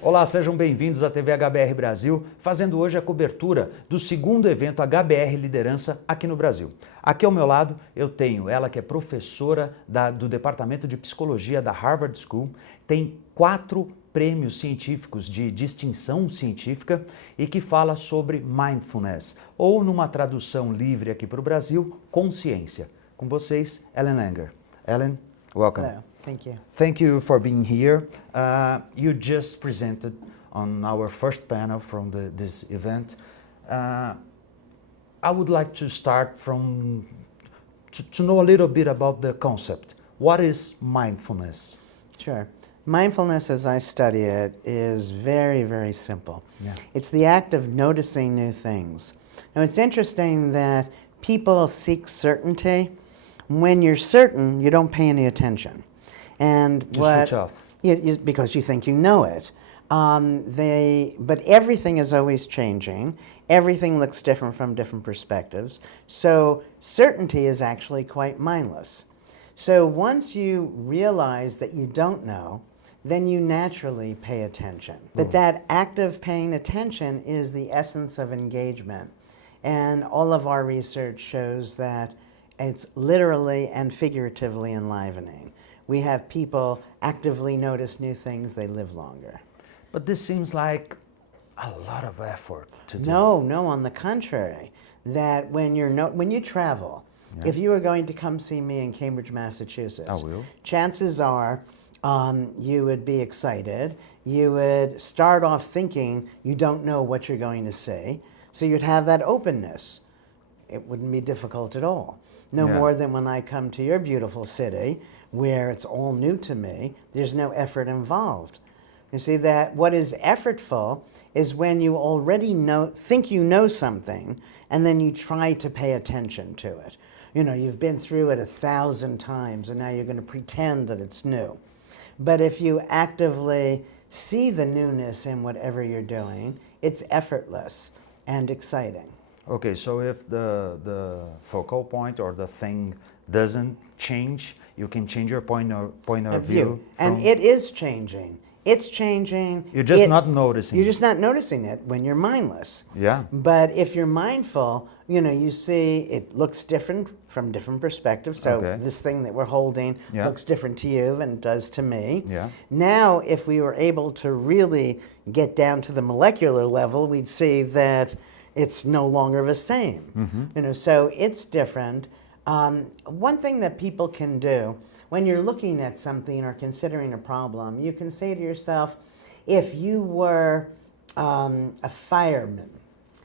Olá, sejam bem-vindos à TV HBR Brasil, fazendo hoje a cobertura do segundo evento HBR Liderança aqui no Brasil. Aqui ao meu lado eu tenho ela que é professora do Departamento de Psicologia da Harvard School, tem 4 prêmios científicos de distinção científica e que fala sobre mindfulness, ou numa tradução livre aqui para o Brasil, consciência. Com vocês, Ellen Langer. Ellen, welcome. Hello. Thank you. Thank you for being here. You just presented on our first panel from this event. I would like to start from to know a little bit about the concept. What is mindfulness? Sure. Mindfulness, as I study it, is very, very simple. Yeah. It's the act of noticing new things. Now, it's interesting that people seek certainty. When you're certain, you don't pay any attention. And You switch off. because you think you know it. But everything is always changing. Everything looks different from different perspectives. So certainty is actually quite mindless. So once you realize that you don't know, then you naturally pay attention. But that act of paying attention is the essence of engagement. And all of our research shows that it's literally and figuratively enlivening. We have people actively notice new things, they live longer. But this seems like a lot of effort to do. No, on the contrary. That when you travel, Yeah. if you were going to come see me in Cambridge, Massachusetts, I will. chances are you would be excited. You would start off thinking you don't know what you're going to see, so you'd have that openness. It wouldn't be difficult at all. No Yeah. more than when I come to your beautiful city, where it's all new to me, there's no effort involved. You see that what is effortful is when you already think you know something, and then you try to pay attention to it. You know, you've been through it 1,000 times, and now you're going to pretend that it's new. But if you actively see the newness in whatever you're doing, it's effortless and exciting. Okay, so if the focal point or the thing doesn't change, you can change your point of view. And from- it is changing. It's changing. You're just not noticing. You're just not noticing it when you're mindless. Yeah. But if you're mindful, you see it looks different from different perspectives. So Okay. this thing that we're holding Yeah. looks different to you than it does to me. Yeah. Now, if we were able to really get down to the molecular level, we'd see that it's no longer the same. Mm-hmm. So it's different. One thing that people can do when you're looking at something or considering a problem, you can say to yourself, if you were a fireman,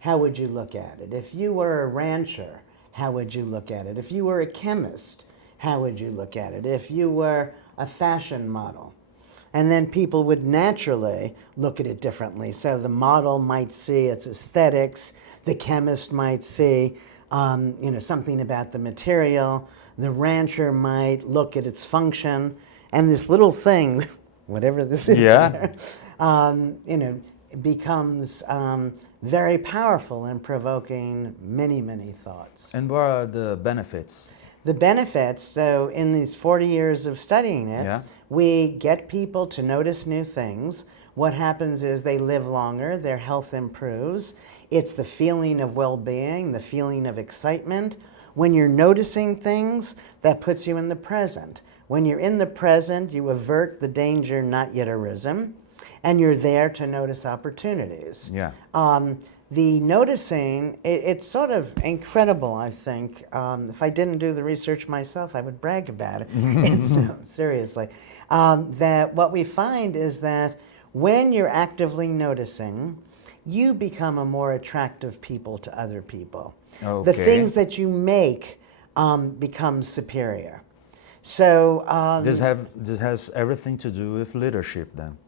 how would you look at it? If you were a rancher, how would you look at it? If you were a chemist, how would you look at it? If you were a fashion model. And then people would naturally look at it differently. So the model might see its aesthetics, the chemist might see something about the material, the rancher might look at its function, and this little thing, whatever this is, Yeah. becomes very powerful in provoking many, many thoughts. And what are the benefits? The benefits, so in these 40 years of studying it, Yeah. we get people to notice new things. What happens is they live longer, their health improves. It's the feeling of well-being, the feeling of excitement. When you're noticing things, that puts you in the present. When you're in the present, you avert the danger not yet arisen, and you're there to notice opportunities. Yeah. The noticing, it's sort of incredible, I think. If I didn't do the research myself, I would brag about it. No, seriously. That what we find is that when you're actively noticing, you become a more attractive people to other people. Okay. The things that you make become superior. So This has everything to do with leadership then.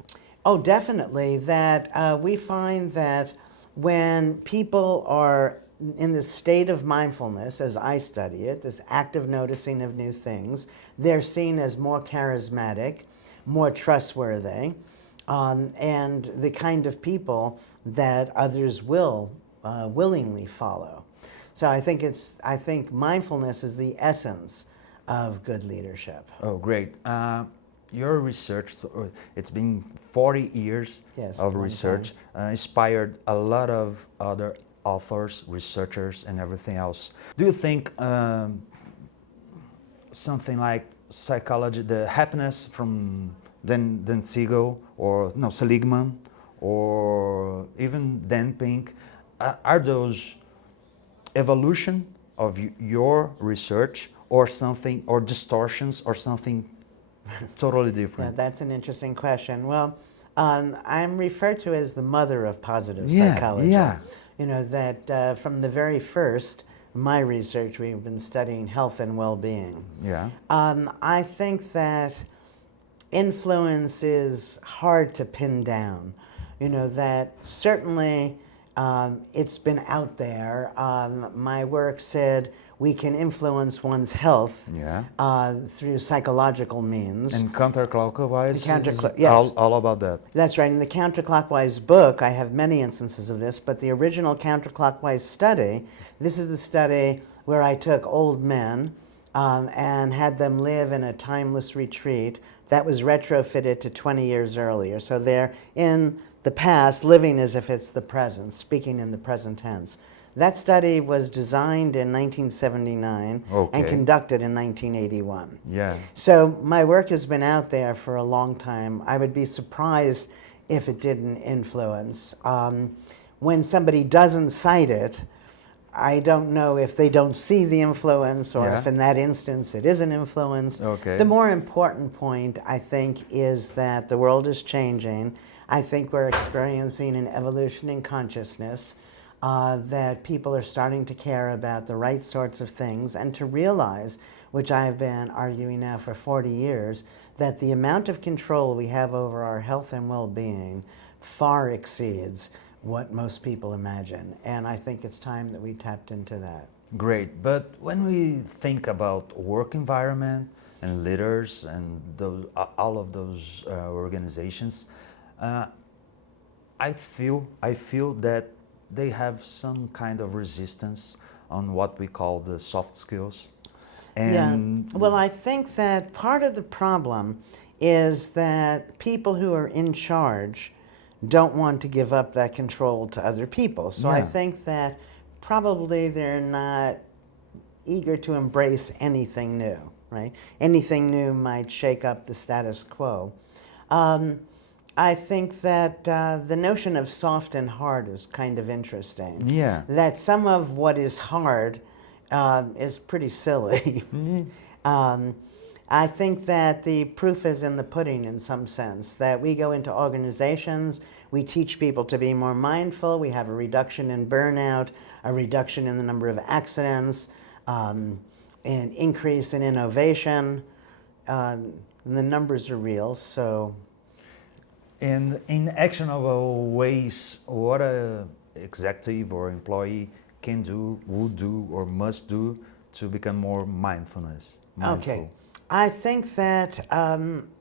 Oh, definitely. That we find that when people are in this state of mindfulness, as I study it, this active noticing of new things, they're seen as more charismatic, more trustworthy, and the kind of people that others will willingly follow. So I think mindfulness is the essence of good leadership. Oh, great. your research, so it's been 40 years Yes, of a long research, inspired a lot of other authors, researchers, and everything else. Do you think something like psychology, the happiness from Dan Siegel, or no, Seligman, or even Dan Pink, are those evolution of your research, or something, or distortions, or something totally Yeah, different? that's an interesting question. Well, I'm referred to as the mother of positive Yeah, psychology. yeah. You know, that from the very first, my research, we've been studying health and well-being. Yeah. I think that influence is hard to pin down. You know, that certainly it's been out there. My work said we can influence one's health Yeah. through psychological means. And counterclockwise is yes. all about that. That's right. In the counterclockwise book, I have many instances of this, but the original counterclockwise study, this is the study where I took old men and had them live in a timeless retreat that was retrofitted to 20 years earlier. So they're in the past, living as if it's the present, speaking in the present tense. That study was designed in 1979 and conducted in 1981. Yeah. So my work has been out there for a long time. I would be surprised if it didn't influence. When somebody doesn't cite it, I don't know if they don't see the influence or if in that instance it is an influence. Okay. The more important point, I think, is that the world is changing. I think we're experiencing an evolution in consciousness, that people are starting to care about the right sorts of things and to realize, which I've been arguing now for 40 years, that the amount of control we have over our health and well-being far exceeds what most people imagine. And I think it's time that we tapped into that. Great. But when we think about work environment and leaders and those, all of those organizations, I feel that they have some kind of resistance on what we call the soft skills. And yeah. Well, I think that part of the problem is that people who are in charge don't want to give up that control to other people. So I think that probably they're not eager to embrace anything new, right? Anything new might shake up the status quo. I think that the notion of soft and hard is kind of interesting. Yeah. That some of what is hard is pretty silly. I think that the proof is in the pudding in some sense, that we go into organizations, we teach people to be more mindful, we have a reduction in burnout, a reduction in the number of accidents, an increase in innovation, and the numbers are real, so. And in actionable ways, what a executive or employee can do, would do, or must do to become more mindful. Okay. I think that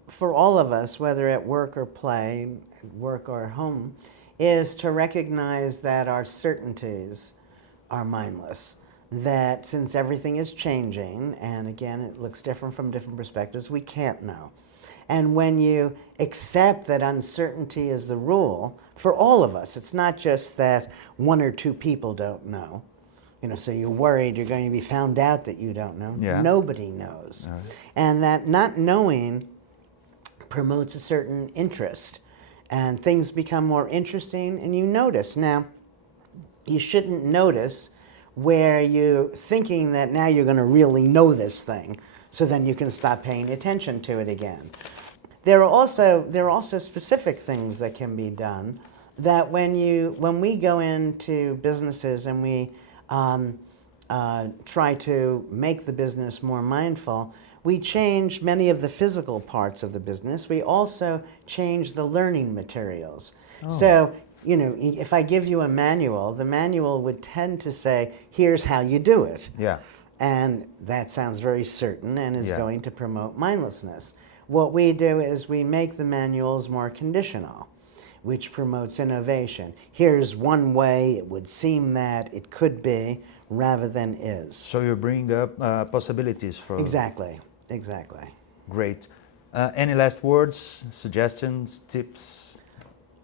for all of us, whether at work or play, work or home, is to recognize that our certainties are mindless. That since everything is changing, and again, it looks different from different perspectives, we can't know. And when you accept that uncertainty is the rule, for all of us, it's not just that one or two people don't know. You know, so you're worried you're going to be found out that you don't know. Yeah. Nobody knows. And that not knowing promotes a certain interest. And things become more interesting and you notice. Now, you shouldn't notice where you're thinking that now you're going to really know this thing, so then you can stop paying attention to it again. There are also specific things that can be done that when we go into businesses and we try to make the business more mindful, we change many of the physical parts of the business. We also change the learning materials. So, you know, if I give you a manual, the manual would tend to say, here's how you do it. Yeah. And that sounds very certain and is going to promote mindlessness. What we do is we make the manuals more conditional, which promotes innovation. Here's one way it would seem that it could be, rather than is. So you bring up possibilities for... Exactly. Great. Any last words, suggestions, tips?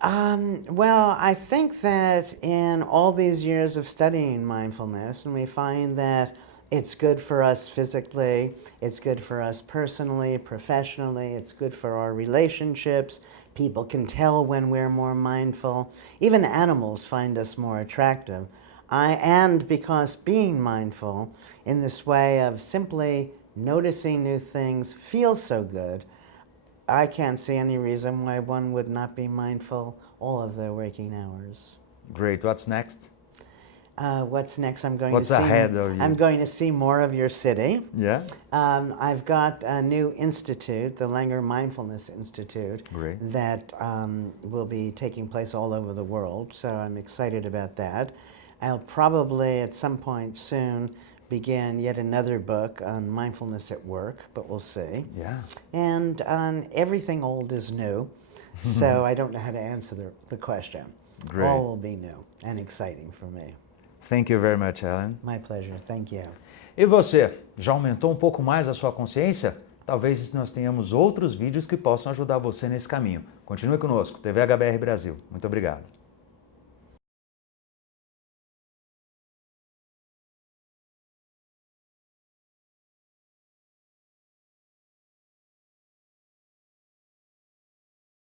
Well, I think that in all these years of studying mindfulness, and we find that it's good for us physically, it's good for us personally, professionally, it's good for our relationships. People can tell when we're more mindful. Even animals find us more attractive. And because being mindful in this way of simply noticing new things feels so good, I can't see any reason why one would not be mindful all of their waking hours. Great. What's next? What's next? What's ahead of you? I'm going to see more of your city. Yeah? I've got a new institute, the Langer Mindfulness Institute, Great. that will be taking place all over the world, so I'm excited about that. I'll probably at some point soon begin yet another book on mindfulness at work, but we'll see. Yeah. And everything old is new, so I don't know how to answer the question. Great. All will be new and exciting for me. Thank you very much, Ellen. My pleasure. Thank you. E você, já aumentou um pouco mais a sua consciência? Talvez nós tenhamos outros vídeos que possam ajudar você nesse caminho. Continue conosco, TV HBR Brasil. Muito obrigado.